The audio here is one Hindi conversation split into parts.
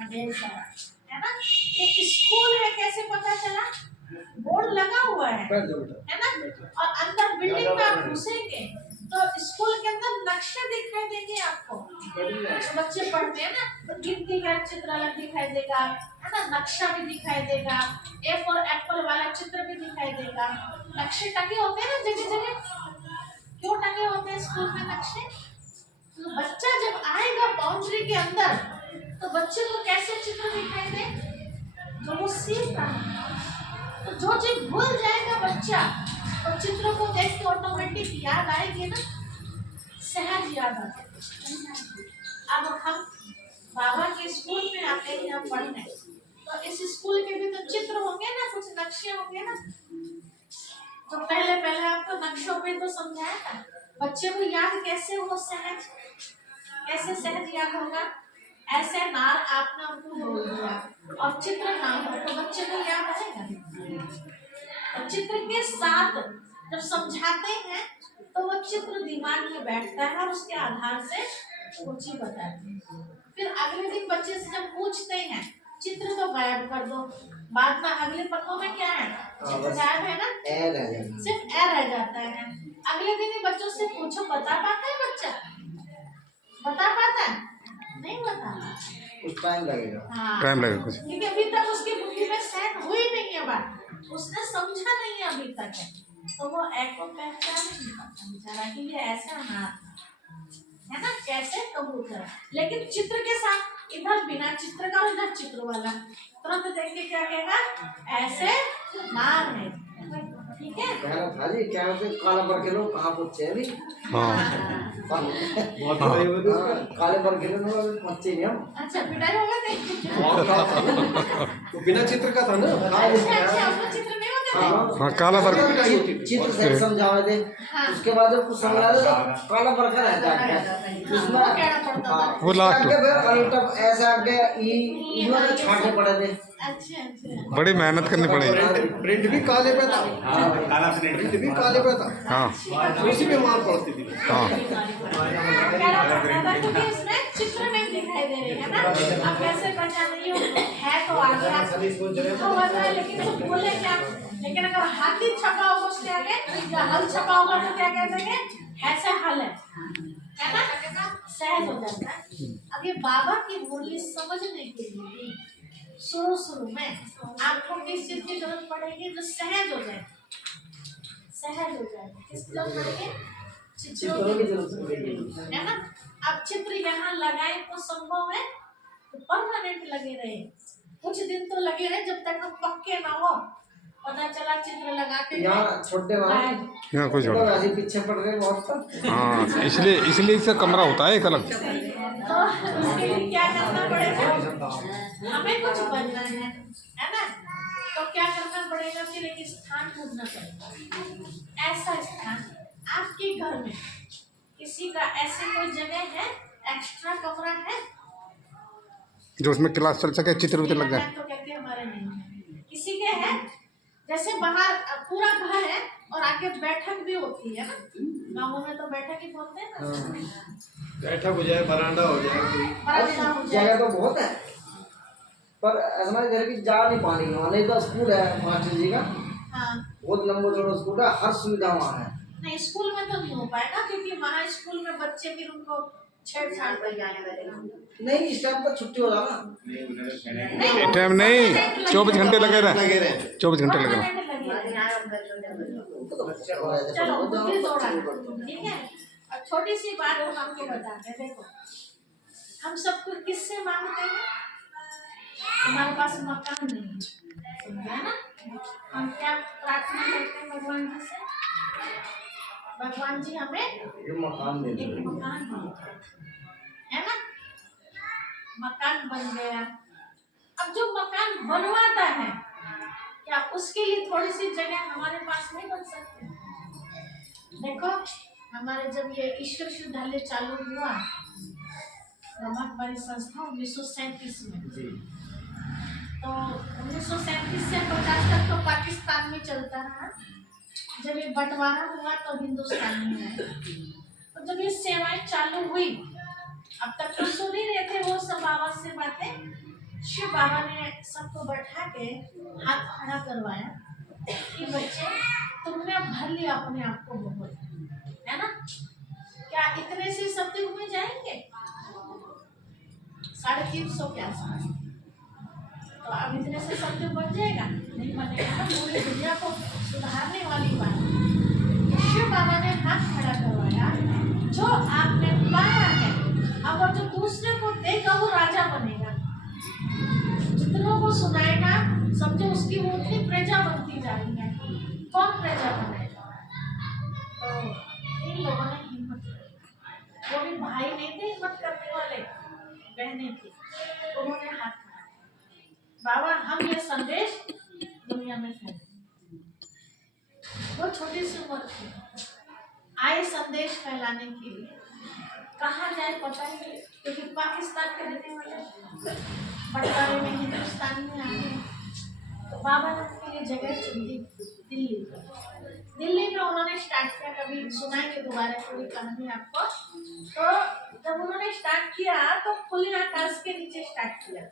ढेर सारा है ना। ये स्कूल है कैसे पता चला? बोर्ड लगा हुआ है ना। और अंदर बिल्डिंग में आप घुसेंगे तो स्कूल के अंदर नक्शे दिखाई देंगे आपको। कुछ बच्चे पढ़ते हैं ना, गिनती का चित्र अलग दिखाई देगा है ना, नक्शा भी दिखाई देगा, ए फॉर एप्पल वाला चित्र भी दिखाई देगा। नक्शे टंगे होते हैं ना जगह जगह। क्यों टंगे होते हैं स्कूल में नक्शे? तो बच्चा जब आएगा बाउंड्री के अंदर तो बच्चे को कैसे चित्र दिखाई दे जो वो सीख रहा है। तो जो चीज भूल जाएगा बच्चा तो चित्र को देख के ऑटोमेटिक याद आएगी ना, सहज याद आ जाएगी। अब हम बाबा के स्कूल में आते हैं यहाँ पढ़ने, तो इस स्कूल के भी तो चित्र होंगे ना, कुछ नक्शे होंगे ना। तो पहले आपको नक्शों पे तो समझाया था, बच्चे को याद कैसे हो, सहज कैसे सहज याद होगा। ऐसे नार आपने उनको बोल दिया और चित्र नाम हो तो बच्चे को याद आएगा। और चित्र के साथ जब समझाते हैं तो वो चित्र दिमाग में बैठता है और उसके आधार से रुचि बताते हैं। फिर अगले दिन बच्चे से जब पूछते हैं चित्र तो गायब कर दो, बाद में अगले पन्नों में क्या है, चित्र गायब है ना, सिर्फ ए रह जाता है। अगले दिन ही बच्चों से पूछो, बता पाता है बच्चा? बता पाता है? नहीं बता, कुछ टाइम लगेगा। टाइम लगेगा कुछ, क्योंकि अभी तक उसकी बुद्धि में सेट हुई नहीं है बात, उसने समझा नहीं है अभी तक है। तो वो एक को पहचान नहीं पाता बेचारा कि ये ऐसा अनार है ना, कैसे कबूतर। लेकिन चित्र के साथ इधर बिना चित्र का और इधर चित्र वाला, तुरंत देख के क्या कहेगा, ऐसे नार है। ठीक है, भाजी क्या होते काला पर किलो कहाँ पूछते हैं अभी। काले पर किलो मच्छी नहीं हम। अच्छा पिटाई होगा नहीं तो बिना चित्र का था ना। अच्छा चित्र नहीं होते। हाँ काला पर चित्र से समझावे थे, उसके बाद जब कुछ समझा दे तो काला पर का रहता है उसमें वो लास्ट ऐसा आगे ई छांटे पड़े थे। अच्छा बड़ी मेहनत करनी पड़ेगी। प्रिंट भी काले पे था, प्रिंट भी काले पे था। हाँ उसी पे मार पड़ती थी। हाँ इसमें चित्र नहीं दिखाई दे रही है ना, अब कैसे पहचान रही हो है तो आगे आप लेकिन तो बोले क्या। लेकिन अगर हाथी छपा होगा उसके आगे या हल छपा होगा तो क्या कह देंगे, ऐसे हल है ना, सहज हो जाता है। अब ये बाबा की बोली समझने के लिए शुरू में आपको किस चीज की जरूरत पड़ेगी, जो सहज हो जाए, सहज हो जाए। किसकी जरूरत पड़ेगी? चित्रों की जरूरत पड़ेगी है ना। अब चित्र यहाँ लगाए तो संभव है तो परमानेंट लगे रहे, कुछ दिन तो लगे रहे जब तक हम पक्के ना हो। पता चला चित्र लगा के यहाँ छोटे वाले यहाँ कोई जोड़ ऐसे पीछे पड़ रहे बहुत। हाँ इसलिए इसका कमरा होता है एक अलग। तो उसके लिए क्या करना पड़ेगा, हमें कुछ बनना है ना। तो क्या करना पड़ेगा, फिर एक स्थान ढूंढना पड़ेगा। ऐसा स्थान आपके घर में किसी का ऐसी कोई जगह है, एक्स्ट्रा कमरा है जो उसमें क्लास चल सके, चित्र उतर लग जाए। तो कहते हैं हमारे नहीं, किसी के है। जैसे बाहर पूरा घर है और आगे बैठक भी होती है ना, गाँवों में तो बैठक ही बोलते हैं ना, बैठक हो जाए, बरामदा हो जाए, जगह तो बहुत है पर हमारे घर की जा नहीं पानी नहीं तो स्कूल है मास्टर जी का। हाँ बहुत लंबा चौड़ा स्कूल है, हर सुविधा वहाँ है। नहीं स्कूल में तो नहीं हो पाएगा क्योंकि वहाँ स्कूल में बच्चे फिर उनको छेड़छाड़ कर जाने लगेगा। नहीं इस टाइम पर छुट्टी हो रहा ना, टाइम नहीं, 24 घंटे लगे रहे, 24 घंटे लगे रहे। चलो बुद्धि दौड़ा, ठीक है। और छोटी सी बात हम आपको बताते हैं, देखो हम सब कुछ किससे मांगते हैं, हमारे पास मकान नहीं है, समझा ना। हम क्या प्रार्थना करते हैं भगवान जी से, भगवान जी हमें ये मकान दे एक मकान है ना, मकान बन गया। अब जो मकान बनवाता है क्या उसके लिए थोड़ी सी जगह हमारे पास नहीं बन सकती? देखो हमारे जब ये ईश्वर विश्वविद्यालय चालू हुआ ब्रह्मा कुमारी संस्था 1937 में, तो 1937 से 50 तक तो पाकिस्तान में चलता रहा। जब ये बंटवारा हुआ तो हिंदुस्तान में आया। तो जब ये सेवाएं चालू हुई, अब तक तो सुन ही रहे थे वो सब आवाज से बातें, शिव बाबा ने सबको बैठा के हाथ खड़ा करवाया कि बच्चे तुमने भर लिया अपने आप को बहुत, है ना? क्या इतने से सत्युग में जाएंगे? 350 के आसपास। तो अब इतने से सत्युग बन जाएगा? नहीं बनेगा ना। पूरी दुनिया को सुधारने वाली बात। शिव बाबा ने हाथ खड़ा करवाया, जो आपने पाया है अब वो जो दूसरे को देगा वो राजा बनेगा, जितनों को सुनाएगा समझो उसकी वो उतनी प्रजा बनती जा रही है। कौन प्रजा बनेगा? तो इन लोगों ने हिम्मत की, वो भी भाई नहीं थे हिम्मत करने वाले, बहनें थी। उन्होंने हाथ खड़ा किया, बाबा हम ये संदेश दुनिया में फैलाएं। वो छोटी सी उम्र थी, आए संदेश फैलाने के लिए। कहाँ जाए पता ही नहीं, क्योंकि पाकिस्तान के रहने वाले बंटारे में हिंदुस्तान में आ गए। तो बाबा ने उनके लिए जगह चुन दी दिल्ली। दिल्ली में उन्होंने स्टार्ट किया, कभी सुनाएंगे दोबारा पूरी कहानी आपको। तो जब उन्होंने स्टार्ट किया तो खुले आकाश के नीचे स्टार्ट किया,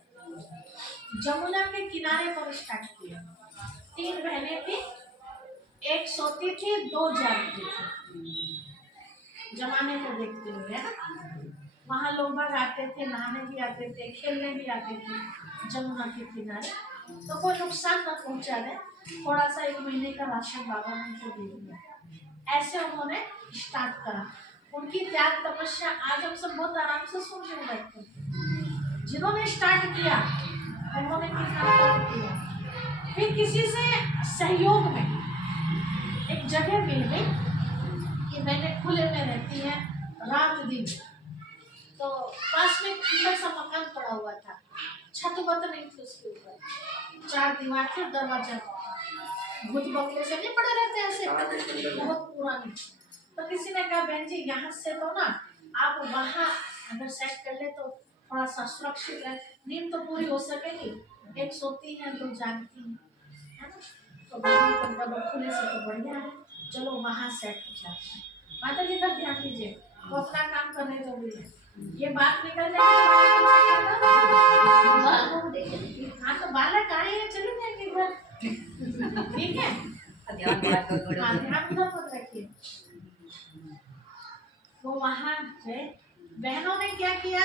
जमुना के किनारे पर स्टार्ट किया। 3 बहनें थी, एक सोती थी, 2 जागती थी। जमाने को देखते हुए है ना, वहाँ लोग बाग आते थे, नहाने भी आते थे, खेलने भी आते थे जमुना के किनारे। तो कोई नुकसान न पहुँचा दे, थोड़ा सा 1 महीने का राशन बाबा ने उनको दे दिया। ऐसे उन्होंने स्टार्ट करा। उनकी त्याग तपस्या आज हम सब बहुत आराम से सुन रहे बैठते हैं। जिन्होंने स्टार्ट किया उन्होंने कितना काम किया। फिर किसी से सहयोग में एक जगह मिल गई कि मैंने खुले में रहती है रात दिन। तो पास में खंडर सा मकान पड़ा हुआ था, छत वत नहीं थी उसके ऊपर, 4 दीवार थे, दरवाजा भूत बंगले से नहीं पड़े रहते ऐसे, बहुत पुरानी। तो किसी ने कहा बहन जी यहाँ से तो ना आप वहाँ अगर सेट कर ले तो थोड़ा सा सुरक्षित है, नींद तो पूरी हो सकेगी, एक सोती है 2 जागती है ना। तो खुले से तो बढ़िया है, चलो वहाँ सेट हो जाता है। माता जी तक ध्यान दीजिए, वो अपना काम करने जरूरी है। ये बात निकल जाएगी हाँ तो बालक आए हैं, चले जाएंगे घर, ठीक है? ध्यान मत रखिए। वो वहाँ गए, बहनों ने क्या किया,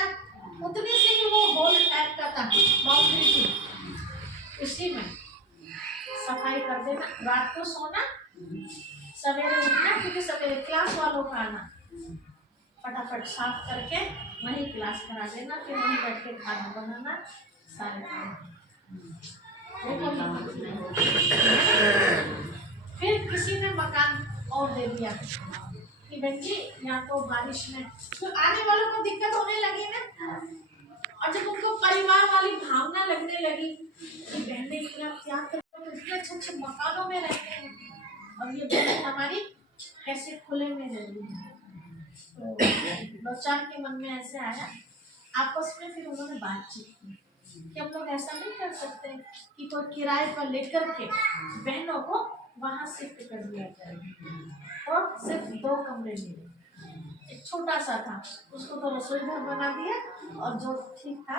उतनी सी भी वो होल टाइप का था, बाउंड्री थी, उसी में सफाई कर देना, रात को सोना, सवेरे उठना, क्योंकि सवेरे क्लास वालों का आना, फटाफट साफ करके वहीं क्लास करा देना, फिर वहीं बैठ के खाना बनाना, सारे काम। फिर किसी ने मकान और दे दिया कि बच्ची यहाँ तो बारिश में तो आने वालों को दिक्कत होने लगी ना, और जब उनको परिवार वाली भावना लगने लगी कि बहने इतना त्याग करके इतने अच्छे मकानों में रहते हैं और ये बहन हमारी कैसे खुले में रह रही है। तो बच्चा के मन में ऐसे आया, आपस में फिर उन्होंने बातचीत की कि हम लोग ऐसा नहीं कर सकते कि कोई किराए पर लेकर के बहनों को वहाँ शिफ्ट कर दिया जाए। और सिर्फ 2 कमरे मिले, एक छोटा सा था, उसको तो रसोई घर बना दिया और जो ठीक था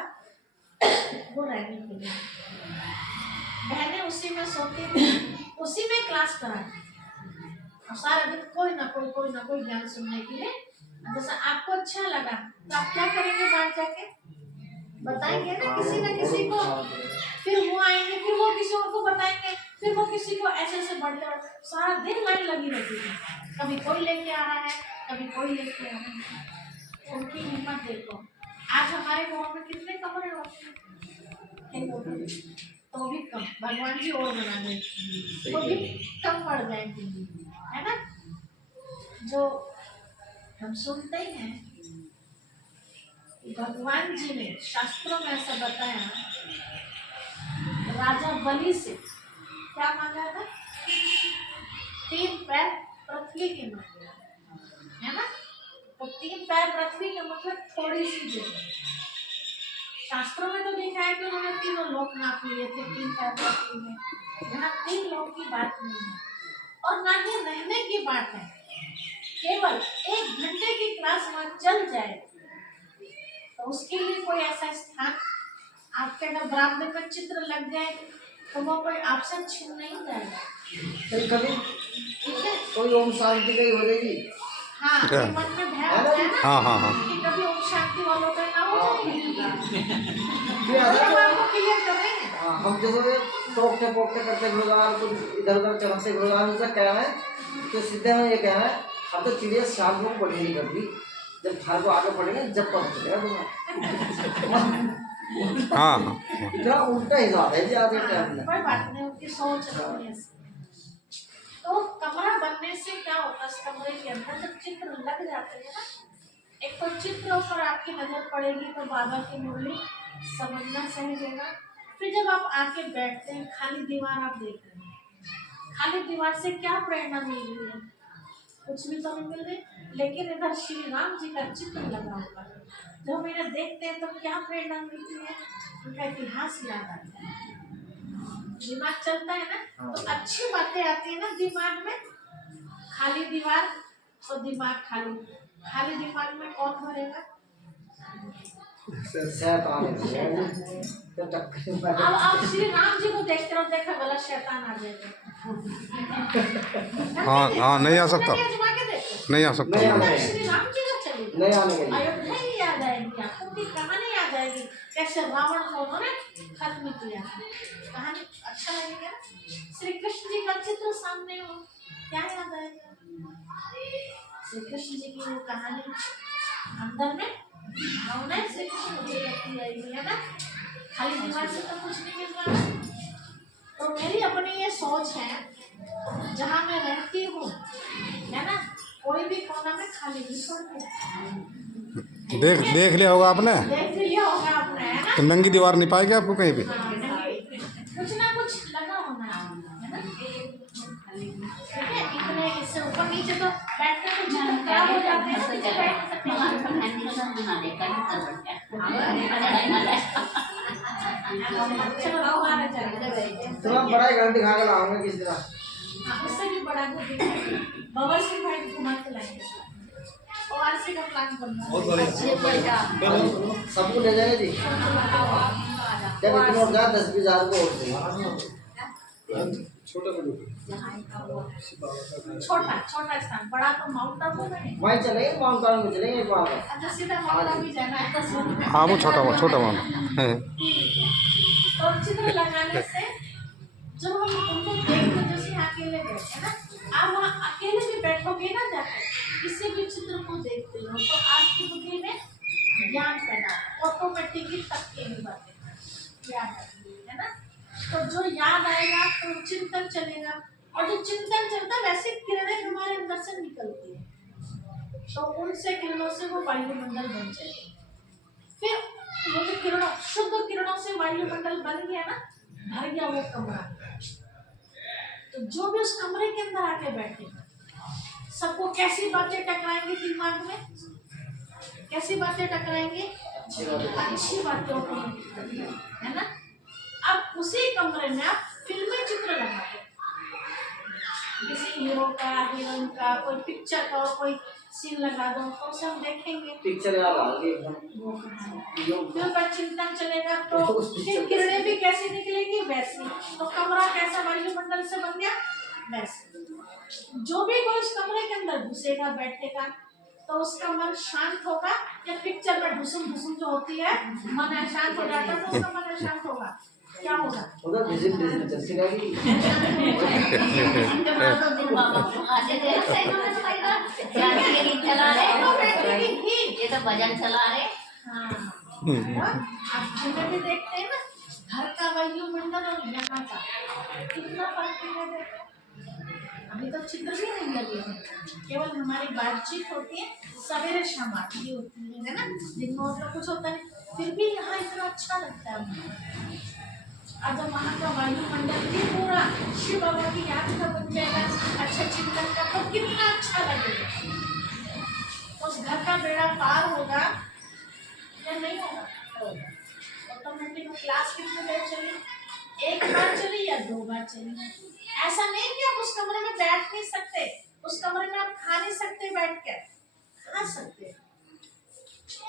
वो रहने के लिए। बहनें उसी में सोती थी, उसी में क्लास कराती और सारा दिन कोई ना कोई ज्ञान सुनने के लिए। जैसा आपको अच्छा लगा तो आप क्या करेंगे, बाहर जाके बताएंगे ना किसी को, फिर वो आएंगे, फिर वो किसी और को बताएंगे, फिर वो किसी को, ऐसे बढ़ते सारा दिन लाइन लगी रहती है। कभी कोई लेके आ रहा है, कभी कोई लेके आ रहा है। उनकी हिम्मत देखो। आज हमारे गाँव में कितने कमरे होते हैं, तो भी कम, भगवान जी और बना दे तो भी कम पड़ जाएंगे, है ना। जो हम सुनते हैं भगवान जी ने शास्त्रों में ऐसा बताया, राजा बलि से क्या मांगा था, 3 पैर पृथ्वी के मांगे, है ना। तो 3 पैर पृथ्वी का मतलब थोड़ी सी जगह। शास्त्रों में तो देखा है कि उन्होंने 3 लोक नाप लिए थे 3 पैर पृथ्वी में। यहाँ 3 लोक की बात नहीं है और ना ही रहने की बात है, केवल 1 घंटे की क्लास वहाँ चल जाए तो उसके लिए कोई ऐसा स्थान आप आपके अगर बरामदे में चित्र लग जाए तो वो कोई आपसे छीन नहीं जाएगा। फिर कभी ठीक है, कोई ओम शांति का ही हो जाएगी। हाँ, क्या? ये मन में भय होता है ना हाँ हाँ हाँ कि कभी ओम शांति वालों का ना हो जाएगी। फिर हम अगर आपको क्लियर कर रहे हैं। हाँ, हम जैसे टोकते पोकते करते गुरुद्वार को इधर उधर चढ़ते गुरुद्वार में से क्या है तो सीधे में ये क्या है अब तो चिड़िया शाम को पढ़ी नहीं करती जब घर को आगे पढ़ेंगे जब पता चलेगा तुम्हें। हाँ हाँ इतना उल्टा हिसाब है जी आज के टाइम में। कोई बात नहीं, उनकी सोच रहती है ऐसी। तो कमरा बनने से क्या होता है, इस कमरे के अंदर जब चित्र लग जाते हैं ना, एक तो चित्र पर आपकी नजर पड़ेगी तो बाबा की मुरली समझना सहज होगा। फिर जब आप आके बैठते हैं, खाली दीवार आप देख रहे हैं, खाली दीवार से क्या प्रेरणा मिल रही है, कुछ भी तो नहीं मिल रही, लेकिन इधर श्री राम जी का चित्र लगा हुआ है। जब हम इन्हें देखते हैं तो क्या प्रेरणा मिलती है, उनका इतिहास याद आता है, दिमाग चलता है ना, तो अच्छी बातें आती है ना दिमाग में। खाली दीवार तो दिमाग खाली, खाली दिमाग में कौन भरेगा? शैतान है तो टक्कर में अब आप श्री राम जी को देखते रहो, देखा गलत शैतान आ जाएगा। हाँ हाँ नहीं आ सकता, आजमा के देखो, नहीं आ सकता। नहीं आ अंदर सकता। श्री राम जी का चलेगा, नहीं आने वाली। अयोध्या ही याद आएगी आपको, की कहानी याद आएगी, कैसे रावण को उन्होंने खत्म किया। कहानी अच्छा लगेगा ना, श्री कृष्ण जी का चित्र सामने हो, क्या याद आएगा? श्री कृष्ण जी की वो कहानी अंदर में भावना श्री कृष्ण जी की आई हुई है ना, खाली दिमाग से तो कुछ नहीं मिल रहा है। तो मेरी अपनी ये सोच है, जहाँ मैं रहती हूँ है ना, कोई भी कोना में खाली नहीं छोड़ती। देख लिया होगा आपने, देख लिया होगा आपने, है ना? तो नंगी दीवार नहीं पाएगी आपको कहीं पे। कुछ ना कुछ लगा होना है ना, ठीक है। इतने इससे ऊपर नीचे तो बैठने को जगह खराब हो जाते हैं ना, नीचे बैठ नहीं सकते। चलो आओ बाहर चलो। तो हम बड़ा घर दिखा कर लाऊंगा किस तरह। हाँ, उससे भी बड़ा को दिखाएंगे, बबल सिंह भाई को घुमा के लाएंगे, और आरसी का प्लान करना बहुत बढ़िया। सबको ले जाएगा जी। जब इतना हो जाए 10-20 हज़ार को और छोटा छोटा स्थान, बड़ा तो माउंट आबू में। वहीं चलेंगे माउंट आबू में चलेंगे एक बार। अच्छा, सीधा माउंट आबू ही जाना है तो हाँ वो छोटा मामला है। तो चित्र लगाने से जब हम उनको देखते, जैसे अकेले बैठे ना, आप वहाँ अकेले भी बैठोगे ना, जाकर किसी भी चित्र को देखते हो तो आपकी बुद्धि में ज्ञान पैदा, ऑटोमेटिकली तक की बातें याद आती है ना। तो जो याद आएगा तो चिंतन चलेगा, और जो चिंतन चलता वैसे किरणें हमारे अंदर से निकलती है, तो उनसे किरणों से वो वायुमंडल बन जाएगा। फिर वो जो किरणों, शुद्ध किरणों से वायुमंडल बन गया ना, भर गया वो कमरा, तो जो भी उस कमरे के अंदर आके बैठे सबको कैसी बातें टकराएंगी दिमाग में, कैसी बातें टकराएंगी? अच्छी बातों की, है ना। अब उसी कमरे में आप फिल्मी चित्र लगा दो, किसी हीरो का, हीरोइन का, कोई पिक्चर का और कोई सीन लगा दो, तो उसे हम देखेंगे, पिक्चर याद आ गई एकदम। फिर पर चिंतन चलेगा तो फिर किरणें भी कैसी निकलेंगी वैसी, तो कमरा कैसा वायुमंडल से बन गया वैसे। जो भी कोई उस कमरे के अंदर घुसेगा, बैठेगा, तो उसका मन शांत होगा, या पिक्चर में घुसुम जो होती है मन अशांत हो जाता है, तो उसका मन अशांत होगा, क्या होगा? उधर विजिट चलती रहेगी। ये तो भजन चला रहे। हाँ, आप जिन्हें भी देखते हैं ना, घर का वायुमंडल और यहाँ का कितना फर्क है। अभी तो चित्र भी नहीं लगे हैं, केवल हमारी बातचीत होती है, सवेरे शाम आरती होती है ना, दिन में और कुछ होता है, फिर भी यहाँ इतना अच्छा लगता है मुझे। और जब वहाँ का वायुमंडल भी पूरा शिव बाबा की याद का बन जाएगा, अच्छा चिंतन का, तो कितना अच्छा लगेगा। उस घर का बेड़ा पार होगा या नहीं होगा? ऑटोमेटिक क्लास कितने देर चली, एक बार चली या 2 बार चली। ऐसा नहीं कि आप उस कमरे में बैठ नहीं सकते, उस कमरे में आप खा नहीं सकते, बैठ कर खा सकते,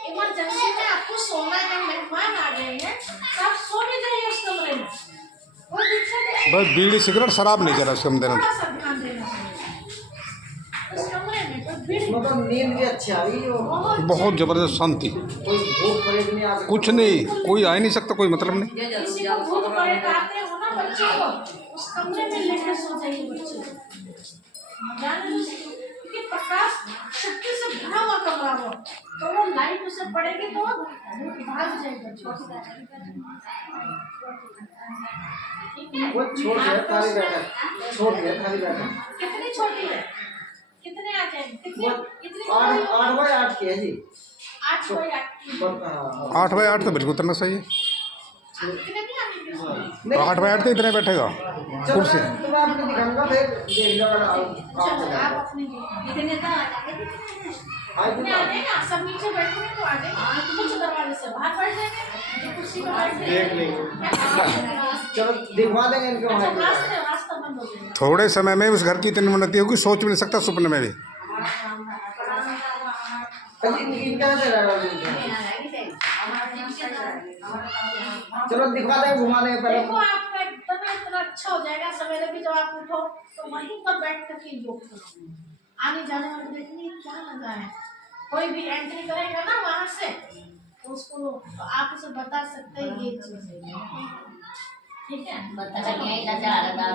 इमरजेंसी में आपको सोना है, मेहमान आ गए हैं तो आप सो भी जाइए उस कमरे में, कोई दिक्कत नहीं। बस बीड़ी सिगरेट शराब नहीं चला उसके अंदर। थोड़ा सा ध्यान देना चाहिए उस कमरे में, कोई भीड़ मतलब नींद भी अच्छी आ रही है, बहुत जबरदस्त शांति, कोई भूख प्रेत नहीं आ सकता। कुछ नहीं, कोई आ ही नहीं सकता, कोई मतलब नहीं। किसी को भूत प्रेत आते हो ना बच्चों को, उस कमरे में लेकर सो जाइए बच्चे को, जाने दो, क्योंकि प्रकाश शक्ति से भरा हुआ कमरा हो, तो वो लाइट उसे पड़ेगी तो भूत भाग जाएगा बच्चों से। ठीक है, वो छोड़ दिया खाली बैठक, छोड़ दिया खाली बैठक। कितनी छोटी है, कितने आ जाएंगे, कितनी वो कितनी 8 बाय 8 की है जी। 8 कोई 8 हाँ। 8 बाय 8 तो बिल्कुल उतना सही है। कितने नहीं आने की तो 8 बाय 8 तो इतने बैठेगा कुर्सी। तो मैं आपको दिखाऊंगा, फिर देख लो चलो आप अपनी कितने का कितने आ जाएगा, सब नीचे बैठेंगे तो आ जाएंगे, कुछ दरवाजे से बाहर बैठ जाएंगे, कुर्सी पे बैठ जाएंगे। चलो दिखवा देंगे इनको अच्छा, वहाँ रास्ता बंद हो जाएगा। थोड़े समय में उस घर की इतनी उन्नति होगी, सोच भी नहीं सकता सपने में भी। इनका से चलो दिखवा देंगे, घुमा देंगे पहले। देखो आपका एकदम इतना अच्छा हो जाएगा, सवेरे भी जब आप उठो तो वहीं पर बैठ कर के योग करो। आने जाने वाले देखिए क्या लगा है, कोई भी एंट्री करेगा ना वहां से तो उसको तो आप उसे बता सकते हैं ये चीज है, ठीक है। बता रही है, इधर जा रहा था।